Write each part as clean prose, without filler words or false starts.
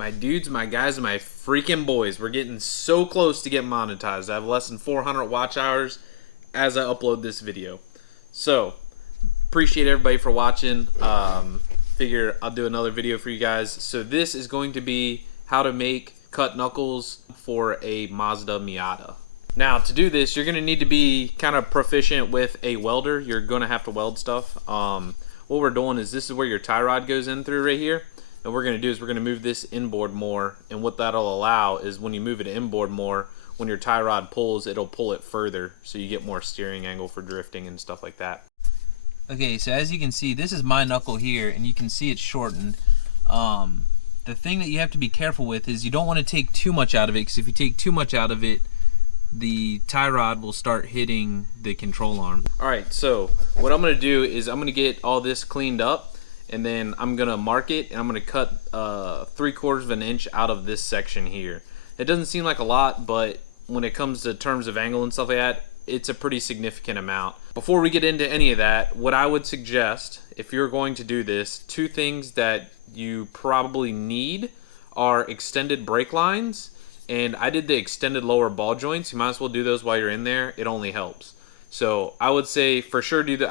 My dudes, my guys, and my freaking boys. We're getting so close to getting monetized. I have less than 400 watch hours as I upload this video. So, appreciate everybody for watching. Figure I'll do another video for you guys. So this is going to be how to make cut knuckles for a Mazda Miata. Now, to do this, you're going to need to be kind of proficient with a welder. You're going to have to weld stuff. What we're doing is this is where your tie rod goes in through right here. And what we're going to do is we're going to move this inboard more. And what that'll allow is when you move it inboard more, when your tie rod pulls, it'll pull it further. So you get more steering angle for drifting and stuff like that. Okay, so as you can see, this is my knuckle here, and you can see it's shortened. The thing that you have to be careful with is you don't want to take too much out of it, because if you take too much out of it, the tie rod will start hitting the control arm. Alright, so what I'm going to do is I'm going to get all this cleaned up, and then I'm going to mark it, and I'm going to cut 3/4 of an inch out of this section here. It doesn't seem like a lot, but when it comes to terms of angle and stuff like that, it's a pretty significant amount. Before we get into any of that, what I would suggest, if you're going to do this, two things that you probably need are extended brake lines, and I did the extended lower ball joints. You might as well do those while you're in there. It only helps. So I would say for sure do the.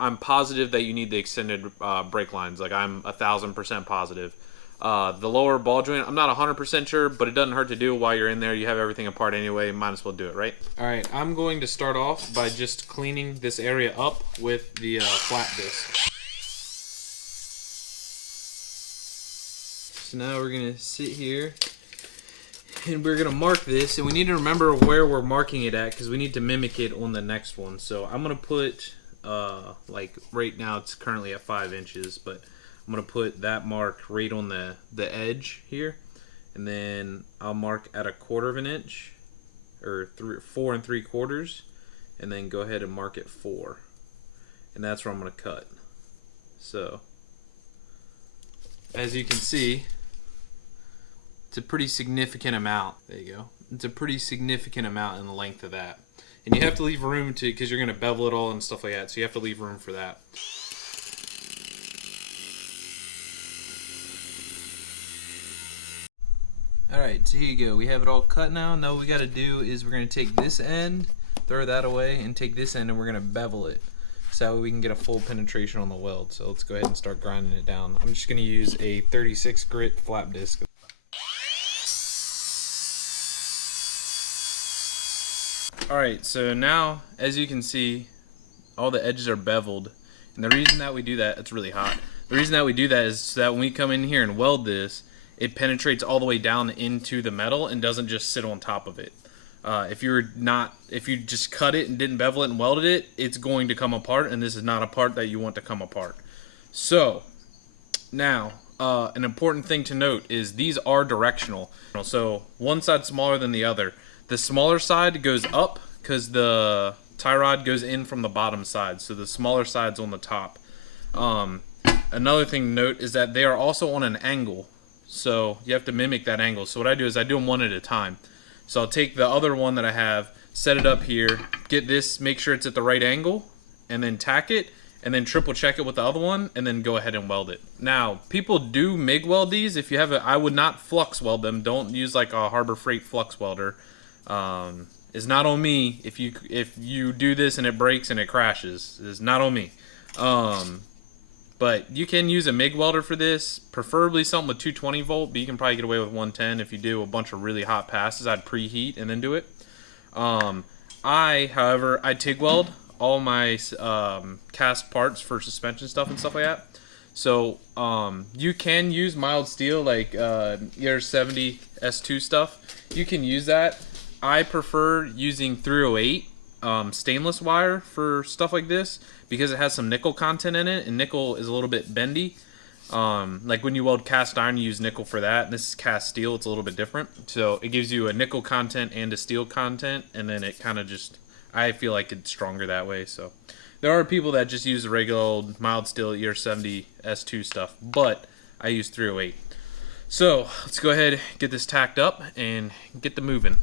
I'm positive that you need the extended brake lines. Like I'm 1,000% positive. The lower ball joint, I'm not 100% sure, but it doesn't hurt to do while you're in there. You have everything apart anyway. Might as well do it, right? All right, I'm going to start off by just cleaning this area up with the flat disc. So now we're gonna sit here and we're gonna mark this, and we need to remember where we're marking it at because we need to mimic it on the next one. So I'm gonna put like right now it's currently at 5 inches, but I'm gonna put that mark right on the edge here, and then I'll mark at 1/4 of an inch, or 4 3/4, and then go ahead and mark at 4, and that's where I'm gonna cut. So as you can see, it's a pretty significant amount. There you go. It's a pretty significant amount in the length of that, and you have to leave room to, because you're gonna bevel it all and stuff like that. So you have to leave room for that. Alright, so here you go. We have it all cut now. Now what we got to do is we're going to take this end, throw that away, and take this end and we're going to bevel it. So that way we can get a full penetration on the weld. So let's go ahead and start grinding it down. I'm just going to use a 36 grit flap disc. Alright, so now as you can see, all the edges are beveled. And the reason that we do that, it's really hot. The reason that we do that is so that when we come in here and weld this, it penetrates all the way down into the metal and doesn't just sit on top of it. If you just cut it and didn't bevel it and welded it, it's going to come apart, and this is not a part that you want to come apart. So now, an important thing to note is these are directional. So one side's smaller than the other. The smaller side goes up because the tie rod goes in from the bottom side, so the smaller side's on the top. Another thing to note is that they are also on an angle. So you have to mimic that angle. So what I do is I do them one at a time. So I'll take the other one that I have, set it up here, get this, make sure it's at the right angle, and then tack it, and then triple check it with the other one, and then go ahead and weld it. Now, people do MIG weld these. If you have I would not flux weld them. Don't use like a Harbor Freight flux welder. It's not on me if you do this and it breaks and it crashes. It's not on me. But you can use a MIG welder for this, preferably something with 220 volt, but you can probably get away with 110 if you do a bunch of really hot passes. I'd preheat and then do it. However, I TIG weld all my cast parts for suspension stuff and stuff like that. So you can use mild steel like ER70 S2 stuff. You can use that. I prefer using 308 stainless wire for stuff like this, because it has some nickel content in it, and nickel is a little bit bendy. Like when you weld cast iron, you use nickel for that, and this is cast steel. It's a little bit different. So it gives you a nickel content and a steel content, and then it kind of just, I feel like it's stronger that way. So there are people that just use the regular old mild steel ER70 S2 stuff, but I use 308. So let's go ahead, get this tacked up, and get the moving.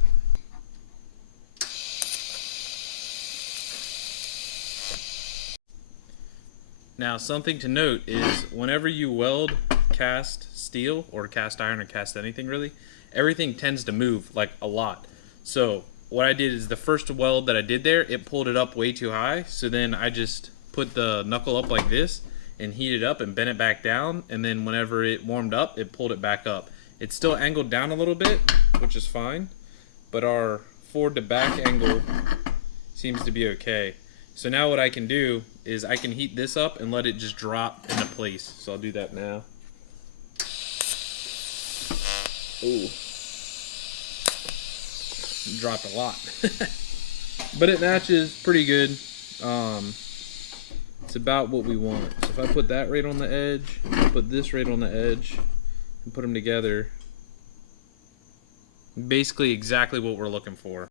Now, something to note is whenever you weld cast steel or cast iron or cast anything really, everything tends to move like a lot. So what I did is the first weld that I did there, it pulled it up way too high. So then I just put the knuckle up like this and heated up and bent it back down. And then whenever it warmed up, it pulled it back up. It's still angled down a little bit, which is fine, but our forward to back angle seems to be okay. So now what I can do is I can heat this up and let it just drop into place. So I'll do that now. Ooh. Dropped a lot. But it matches pretty good. It's about what we want. So if I put that right on the edge, I put this right on the edge, and put them together, basically exactly what we're looking for.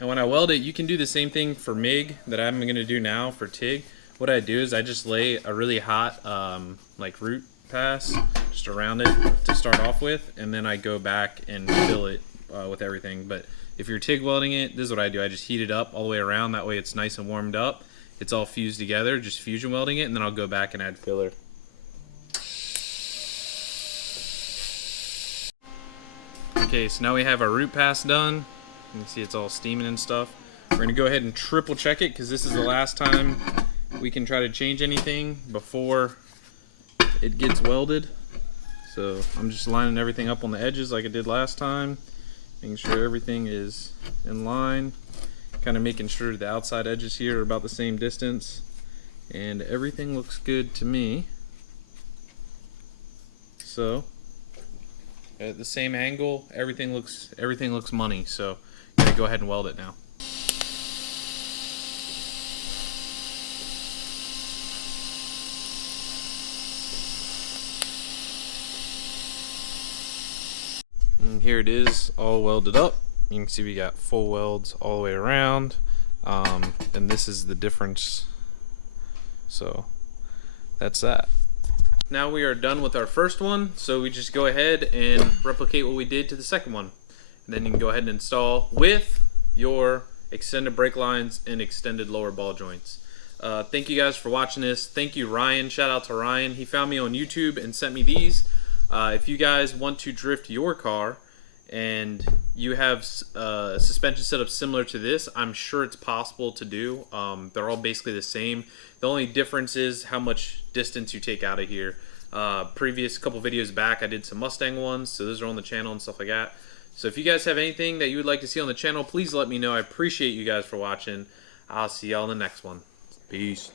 And when I weld it, you can do the same thing for MIG that I'm going to do now for TIG. What I do is I just lay a really hot like root pass just around it to start off with, and then I go back and fill it with everything. But if you're TIG welding it, this is what I do. I just heat it up all the way around. That way it's nice and warmed up. It's all fused together, just fusion welding it, and then I'll go back and add filler. Okay, so now we have our root pass done. You can see it's all steaming and stuff. We're gonna go ahead and triple check it because this is the last time we can try to change anything before it gets welded. So I'm just lining everything up on the edges like I did last time, making sure everything is in line, kind of making sure the outside edges here are about the same distance, and everything looks good to me. So at the same angle, everything looks money. So I'm gonna go ahead and weld it now. And here it is, all welded up. You can see we got full welds all the way around, and this is the difference. So that's that. Now we are done with our first one, so we just go ahead and replicate what we did to the second one. And then you can go ahead and install with your extended brake lines and extended lower ball joints. Thank you guys for watching this. Thank you, Ryan. Shout out to Ryan. He found me on YouTube and sent me these. If you guys want to drift your car and you have a suspension setup similar to this, I'm sure it's possible to do. They're all basically the same. The only difference is how much distance you take out of here. Previous couple videos back, I did some Mustang ones, so those are on the channel and stuff like that. So if you guys have anything that you would like to see on the channel, please let me know. I appreciate you guys for watching. I'll see y'all in the next one. Peace.